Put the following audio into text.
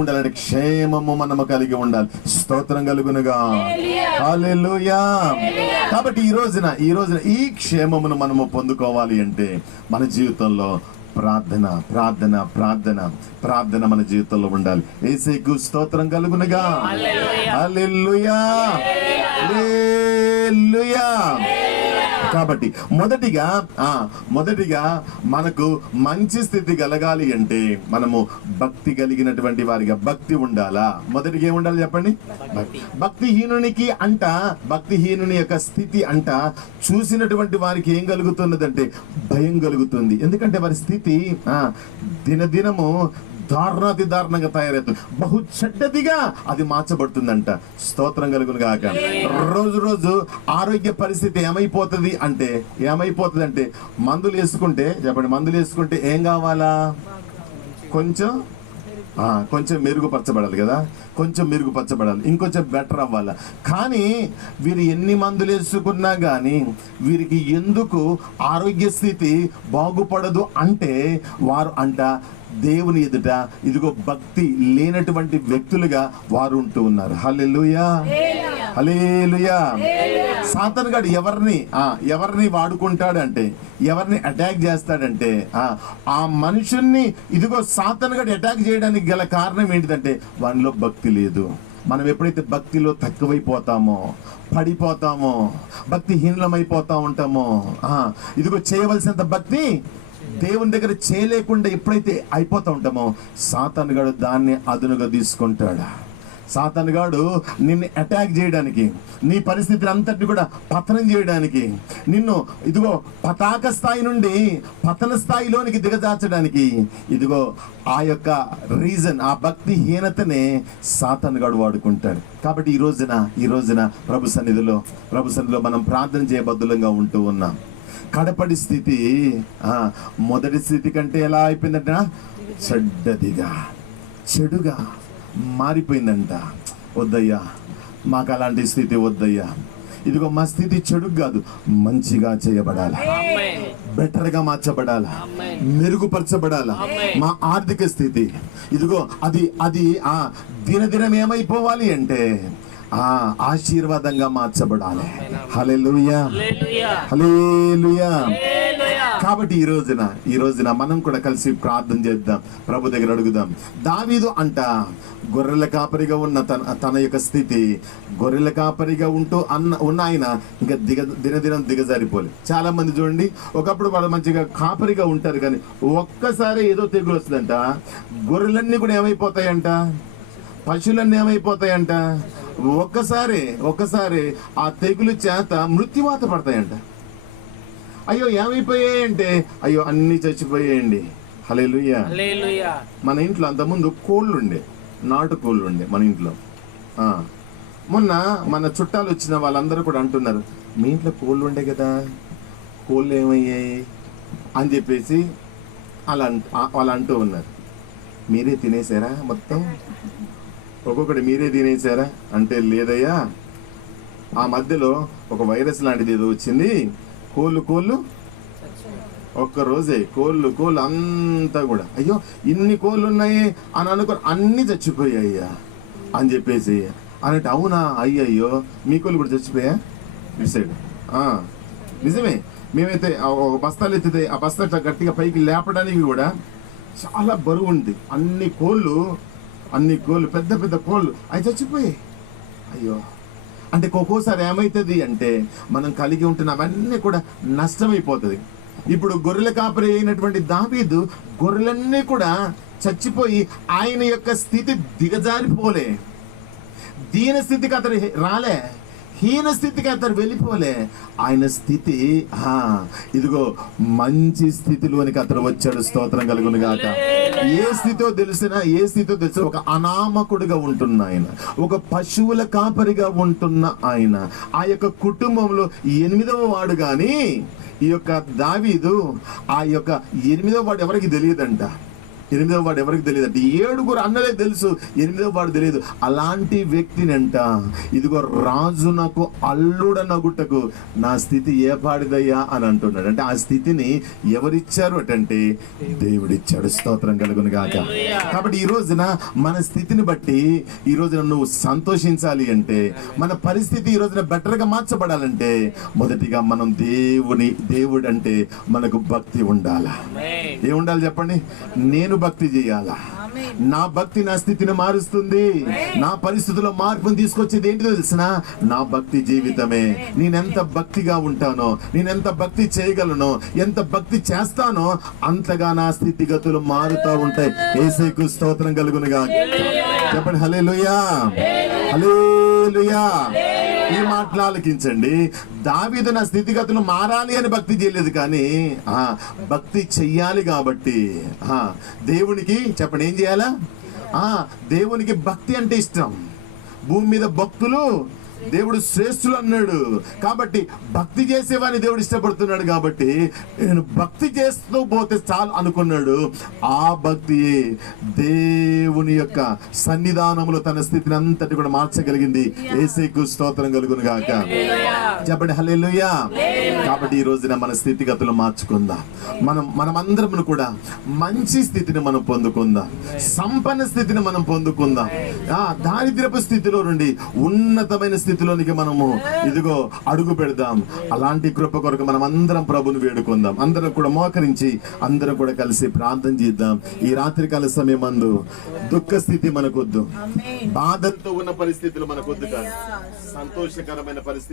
ఉండాలంటే క్షేమము మనము కలిగి ఉండాలి. స్తోత్రం కలుగునుగా. హల్లెలూయా. కాబట్టి ఈ రోజున ఈ క్షేమమును మనము పొందుకోవాలి అంటే మన జీవితంలో ప్రార్థన ప్రార్థన ప్రార్థన ప్రార్థన మన జీవితంలో ఉండాలి. యేసుకు స్తోత్రం కలుగునుగా. హల్లెలూయా. హల్లెలూయా. కాబట్టి మొదటిగా మనకు మంచి స్థితి కలగాలి అంటే మనము భక్తి కలిగినటువంటి వారిగా భక్తి ఉండాలా. మొదటిగా ఏముండాలి చెప్పండి? భక్తిహీనుని యొక్క స్థితి అంట చూసినటువంటి వారికి ఏం కలుగుతున్నదంటే భయం కలుగుతుంది. ఎందుకంటే వారి స్థితి దినదినము దారుణాతి దారుణంగా తయారవుతుంది. బహు చెడ్డదిగా అది మార్చబడుతుందంట. స్తోత్రం కలుగును గాక. రోజు ఆరోగ్య పరిస్థితి ఏమైపోతుంది అంటే మందులు వేసుకుంటే చెప్పండి, మందులు వేసుకుంటే ఏం కావాలా? కొంచెం మెరుగుపరచబడాలి కదా, కొంచెం మెరుగుపరచబడాలి, ఇంకొంచెం బెటర్ అవ్వాలి. కానీ వీరు ఎన్ని మందులు వేసుకున్నా కానీ వీరికి ఎందుకు ఆరోగ్య స్థితి బాగుపడదు అంటే వారు దేవుని ఎదుట ఇదిగో భక్తి లేనటువంటి వ్యక్తులుగా వారు ఉంటూ ఉన్నారు. హల్లెలూయా. హల్లెలూయా. సాతాను గాడు ఎవరిని వాడుకుంటాడు అంటే, ఎవరిని అటాక్ చేస్తాడంటే ఆ మనుషుల్ని ఇదిగో సాతాను గాడు అటాక్ చేయడానికి గల కారణం ఏంటిదంటే వానిలో భక్తి లేదు. మనం ఎప్పుడైతే భక్తిలో తక్కువైపోతామో, పడిపోతామో, భక్తిహీనమైపోతా ఉంటామో, ఇదిగో చేయవలసినంత భక్తి దేవుని దగ్గర చేయలేకుండా ఎప్పుడైతే అయిపోతూ ఉంటామో సాతాను గాడు దాన్ని అదునుగా తీసుకుంటాడు. సాతాను గాడు నిన్ను అటాక్ చేయడానికి, నీ పరిస్థితిని అంతటి కూడా పతనం చేయడానికి, నిన్ను ఇదిగో పతాక స్థాయి నుండి పతన స్థాయిలోనికి దిగజార్చడానికి ఇదిగో ఆ యొక్క రీజన్, ఆ భక్తిహీనతనే సాతాను గాడు వాడుకుంటాడు. కాబట్టి ఈ రోజున ప్రభు సన్నిధిలో మనం ప్రార్థన చేయబద్దులంగా ఉంటూ ఉన్నాం. కడపడి స్థితి మొదటి స్థితి కంటే ఎలా అయిపోయిందంట? చెడుగా మారిపోయిందంట. వద్దయ్యా, మాకు అలాంటి స్థితి వద్దయ్యా. ఇదిగో మా స్థితి చెడు కాదు, మంచిగా చేయబడాలి, బెటర్గా మార్చబడాలి, మెరుగుపరచబడాలి. మా ఆర్థిక స్థితి ఇదిగో అది దినదినం ఏమైపోవాలి అంటే ఆశీర్వాదంగా మార్చబడాలి. హల్లెలూయా. హల్లెలూయా. కాబట్టి ఈ రోజున మనం కూడా కలిసి ప్రార్థన చేద్దాం, ప్రభు దగ్గర అడుగుదాం. దావీదు గొర్రెల కాపరిగా ఉన్న తన యొక్క స్థితి, గొర్రెల కాపరిగా ఉన్న ఆయన ఇంకా దినదినం దిగజారిపోలే. చాలా మంది చూడండి, ఒకప్పుడు వాళ్ళు మంచిగా కాపరిగా ఉంటారు కానీ ఒక్కసారి ఏదో తెగులు వస్తుందంట, గొర్రెలన్నీ కూడా ఏమైపోతాయంట, పశువులన్నీ ఏమైపోతాయంట, ఒక్కసారి ఆ తెగులు చేత మృత్యువాత పడతాయంట. అయ్యో ఏమైపోయాయంటే అయ్యో అన్ని చచ్చిపోయాయండి. హల్లెలూయా. మన ఇంట్లో అంతకుముందు నాటు కోళ్ళు ఉండే మన ఇంట్లో. మొన్న మన చుట్టాలు వచ్చిన వాళ్ళందరూ కూడా అంటున్నారు, మీ ఇంట్లో కోళ్ళు ఉండే కదా, కోళ్ళు ఏమయ్యాయి అని చెప్పేసి వాళ్ళు అంటూ ఉన్నారు. మీరే తినేసారా మొత్తం? ఒక్కొక్కటి మీరే తినేసారా అంటే, లేదయ్యా, ఆ మధ్యలో ఒక వైరస్ లాంటిది ఏదో వచ్చింది, కోళ్ళు ఒక్కరోజే కోళ్ళు అంతా కూడా అయ్యో ఇన్ని కోళ్ళు ఉన్నాయి అని అనుకో అన్ని చచ్చిపోయాయ్యా అని చెప్పేసి అన్నట్టు. అవునా? అయ్యయ్యో మీ కోళ్ళు కూడా చచ్చిపోయా? సైడ్ నిజమే. మేమైతే ఒక బస్తాలు ఎత్తితే ఆ బస్తా గట్టిగా పైకి లేపడానికి కూడా చాలా బరువు ఉంది. అన్ని కోళ్ళు పెద్ద పెద్ద కోళ్ళు అవి చచ్చిపోయాయి. అయ్యో అంటే ఒక్కోసారి ఏమవుతుంది అంటే మనం కలిగి ఉంటున్న అవన్నీ కూడా నష్టమైపోతుంది. ఇప్పుడు గొర్రెల కాపరి అయినటువంటి దావీదు గొర్రెలన్నీ కూడా చచ్చిపోయి ఆయన యొక్క స్థితి దిగజారిపోలే, దీన స్థితికి అతడు రాలే, హీన స్థితికి అతడు వెళ్ళిపోలే. ఆయన స్థితి ఇదిగో మంచి స్థితిలోనికి అతడు వచ్చాడు. స్తోత్రం కలుగును గాక. ఏ స్థితితో తెలిసినా ఒక అనామకుడిగా ఉంటున్న ఆయన, ఒక పశువుల కాపరిగా ఉంటున్న ఆయన, ఆ యొక్క కుటుంబంలో 8వ వాడు. కానీ ఈ యొక్క దావీదు ఆ యొక్క 8వ వాడు ఎవరికి తెలియదంట. 8వ వాడు ఎవరికి తెలియదు అంటే 7 అన్నలే తెలుసు, 8వ వాడు తెలియదు. అలాంటి వ్యక్తిని అంట, ఇదిగో రాజునకు అల్లుడనగుటకు నా స్థితి ఏ పాడిదయ్యా అని అంటున్నాడు. అంటే ఆ స్థితిని ఎవరిచ్చారు అంటే దేవుడిచ్చాడు. స్తోత్రం కలుగును గాక. కాబట్టి ఈ రోజున మన స్థితిని బట్టి ఈ రోజున నువ్వు సంతోషించాలి అంటే, మన పరిస్థితి ఈ రోజున బెటర్ గా మార్చబడాలంటే, మొదటిగా మనం దేవుడు అంటే మనకు భక్తి ఉండాలా. ఏముండాలి చెప్పండి? నేను భక్తి చేయాలా. నా భక్తి నా స్థితిని మారుస్తుంది. నా పరిస్థితుల్లో మార్పును తీసుకొచ్చేది ఏంటిదో తెలిసిన? నా భక్తి జీవితమే. నేనెంత భక్తిగా ఉంటానో, నేనెంత భక్తి చేయగలను, ఎంత భక్తి చేస్తానో అంతగా నా స్థితిగతులు మారుతూ ఉంటాయి. యేసుకు స్తోత్రం కలుగునుగా. చెప్పండి హల్లెలూయా, హల్లెలూయా. ఈ మాటలు ఆలకించండి. దావీదు నా స్థితిగతులు మారాలి అని భక్తి చేయలేదు, కానీ భక్తి చెయ్యాలి కాబట్టి దేవునికి చెప్పండి ఏం చేయాలా? దేవునికి భక్తి అంటే ఇష్టం. భూమి మీద భక్తులు దేవుడు శ్రేష్ఠులు అన్నాడు కాబట్టి భక్తి చేసేవాడిని దేవుడు ఇష్టపడుతున్నాడు. కాబట్టి నేను భక్తి చేస్తూ పోతే చాలు అనుకున్నాడు. ఆ భక్తి దేవుని యొక్క సన్నిధానంలో తన స్థితిని అంతటి కూడా మార్చగలిగింది. యేసుకు స్తోత్రం కలుగును గాక. చెప్పండి హల్లెలూయా. కాబట్టి ఈ రోజున మన స్థితిగతులు మార్చుకుందాం. మనమందరం కూడా మంచి స్థితిని మనం పొందుకుందాం, సంపన్న స్థితిని మనం పొందుకుందాం. దారిద్ర్యపు స్థితిలో నుండి ఉన్నతమైన స్థితిలోనికి మనము ఇదిగో అడుగు పెడదాం. అలాంటి కృప కొరకు మనం అందరం ప్రభుని వేడుకుందాం. అందరం కూడా మోకరించి అందరం కూడా కలిసి ప్రార్థన చేద్దాం. ఈ రాత్రికాల సమయం అందు దుఃఖ స్థితి మనకొద్దు, బాధతో ఉన్న పరిస్థితులు మనకొద్దు, కానీ సంతోషకరమైన పరిస్థితి